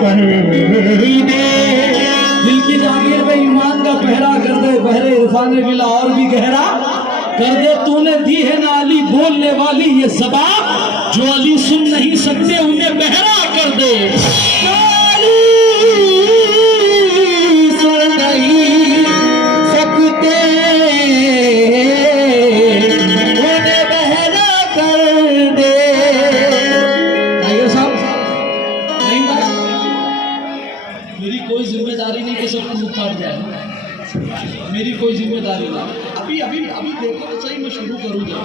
कर दे। दिल की जागीर में ईमान का पहरा कर दे, बहरे इरफान गिला और भी गहरा कर दे। तूने दी है ना अली बोलने वाली ये ज़बान, जो अली सुन नहीं सकते उन्हें बहरा कर दे। सुन नहीं सकते उन्हें बहरा कर दे। टाइगर साहब नहीं था, मेरी कोई जिम्मेदारी नहीं कि सब कुछ उतार जाए, मेरी कोई जिम्मेदारी नहीं। अभी अभी अभी देखो तो सही, मैं शुरू करूँ जब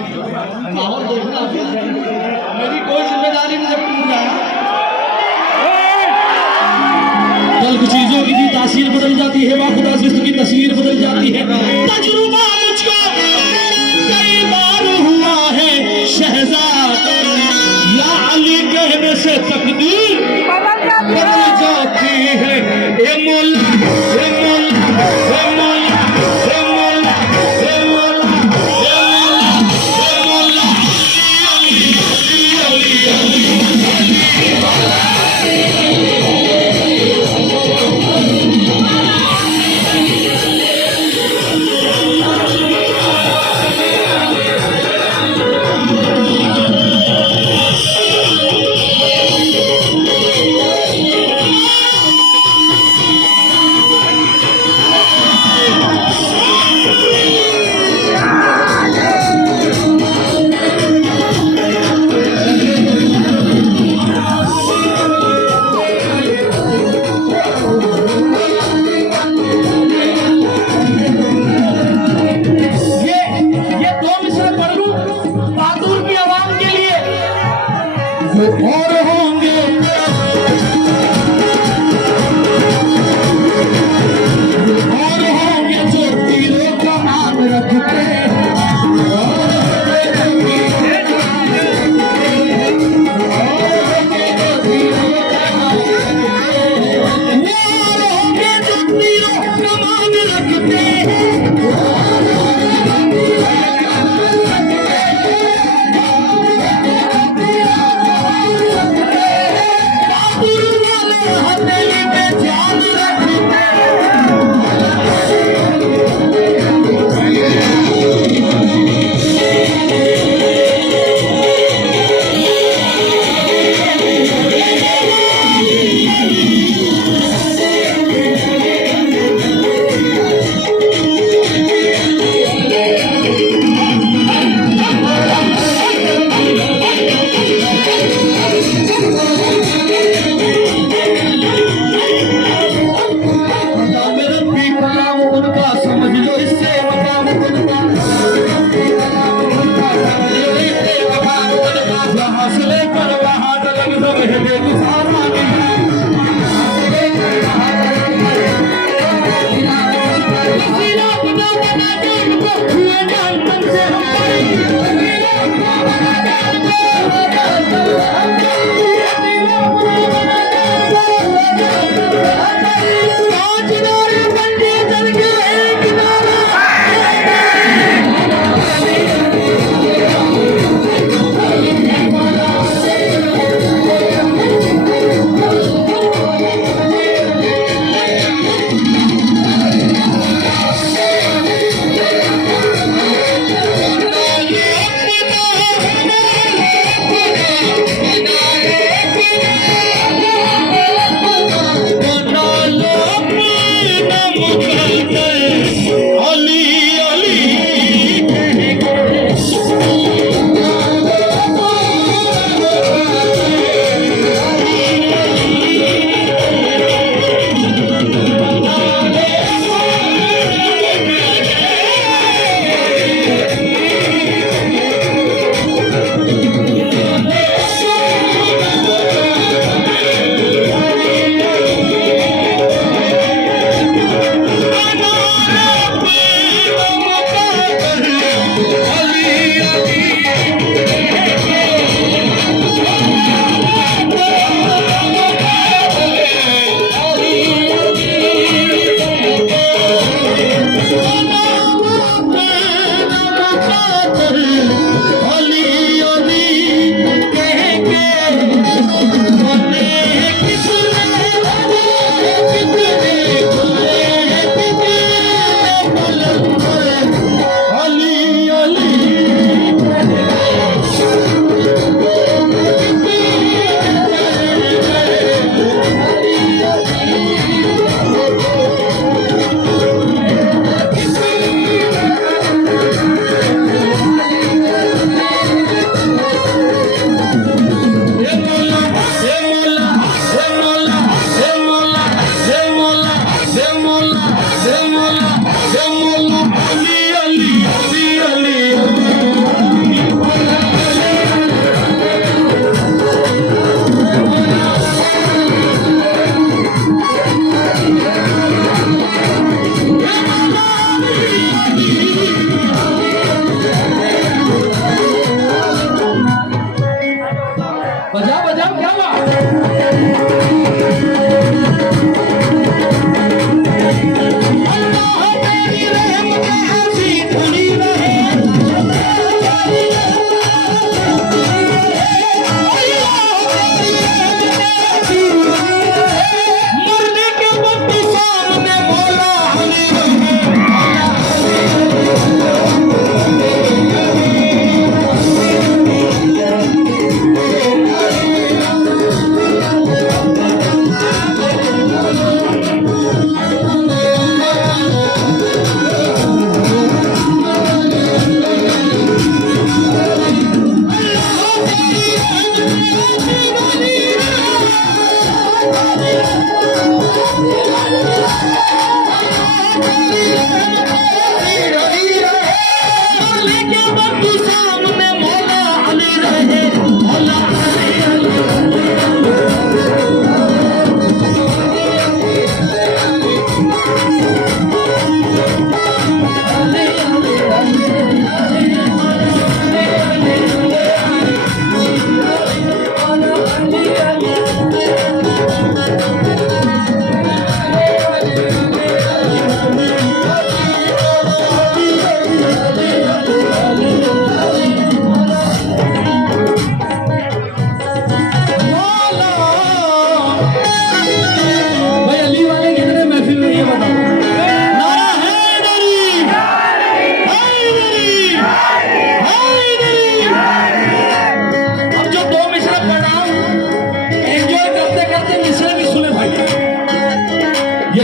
माहौल देखना, अभी मेरी कोई जिम्मेदारी नहीं जब टूट जाए। कल कुछ चीजों की भी तासीर बदल जाती है, खुदा से उसकी तस्वीर बदल जाती है। तजुर्बा मुझको कई बार हुआ है शहजाद, या अली कहने से तकदीर बदल जाती है। ए मौला, ए मौला, ए मौला, ए मौला, ए मौला, ए मौला,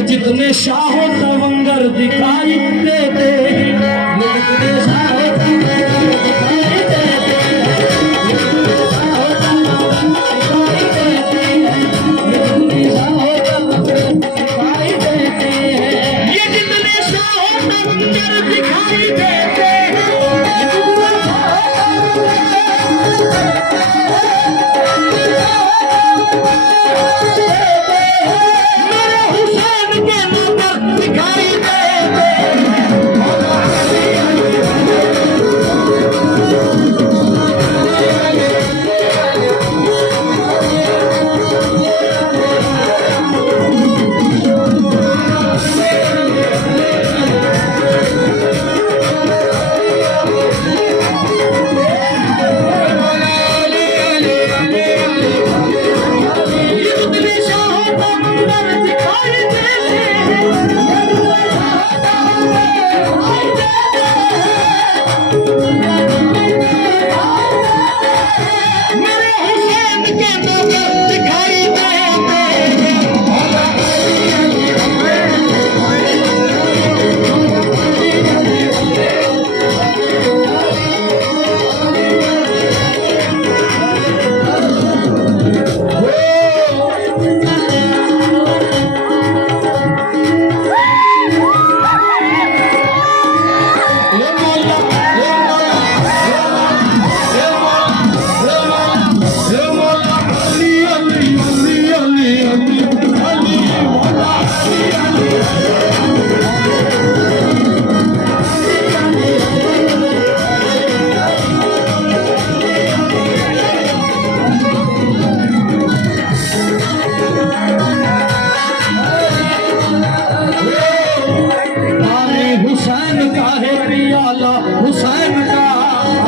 ये जितने शाहो तवंगर दिखाई देते हैं, ये जितने शाहो तवंगर दिखाई देते हैं, ये जितने शाहो तवंगर दिखाई देते हैं, मेरे हुसैन के नंबर दिखाई देते हुसैन का है पियाला हुसैन का,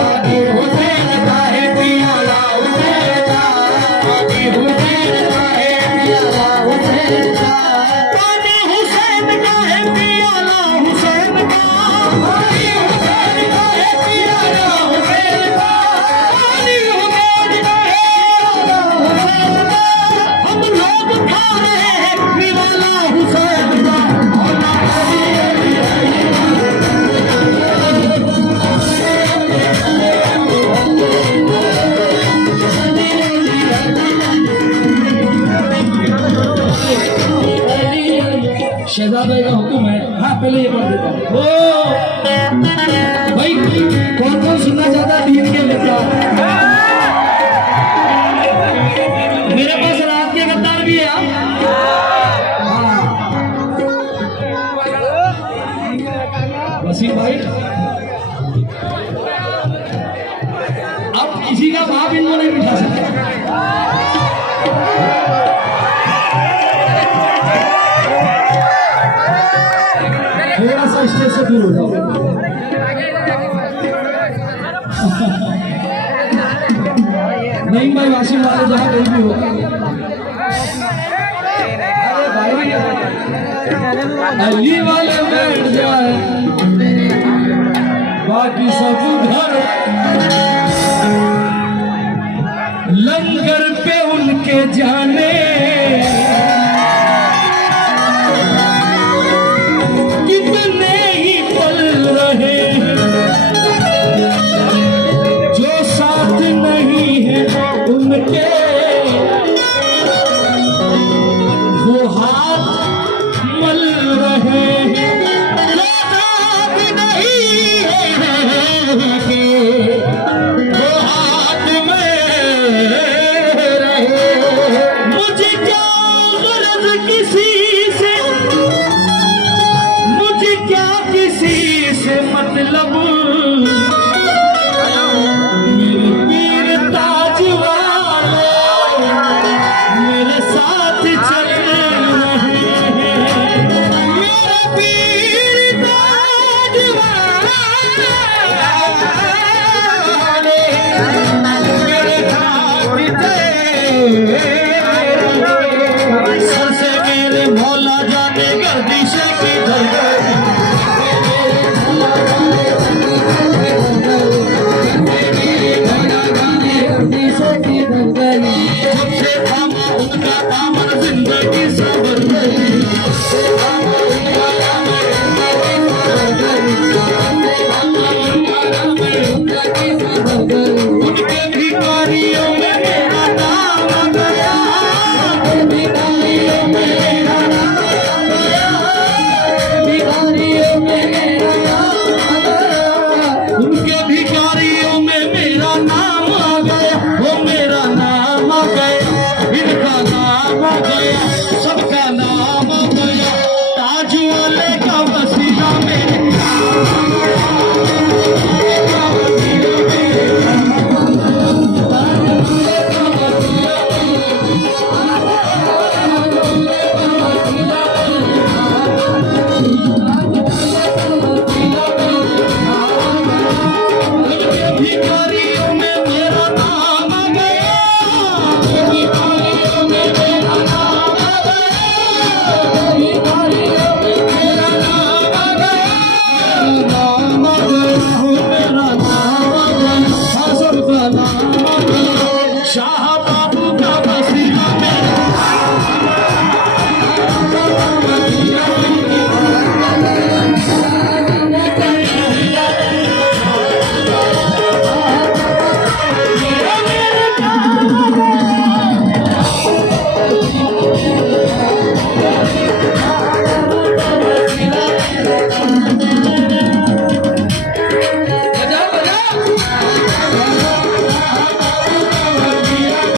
आगे हुसैन का है पियाला हुसैन का, आगे हुसैन का है पियाला हुसैन का, पानी हुसैन का है पियाला हुसैन का, पानी हुसैन का है पियाला हुसैन का, पानी हुसैन का है पियाला हुसैन का, हम लोग खा रहे हैं पियाला हुसैन का। शहजादे का हुक्म है। हाँ पहले ये पढ़ देता हूँ। भाई कौन कौन सुनना चाहता है दीन के लेता? मेरे पास रात के गद्दार भी है। वसीम भाई अब किसी का भाव इनको नहीं बिठा सकते। थोड़ा सा स्टेज से दूर हो जाओ। नहीं भाई वाशिम वाले जहाँ कहीं भी हो। अली वाले बैठ जाए बाकी सब घर लंगर पे उनके जाने कितने ही पल रहे जो साथ नहीं है उनके, वो हाथ मल रहे जो साथ नहीं है उनके, वो हाथ में रहे। मुझे क्या गरज किसी से, मुझे क्या किसी से मतलब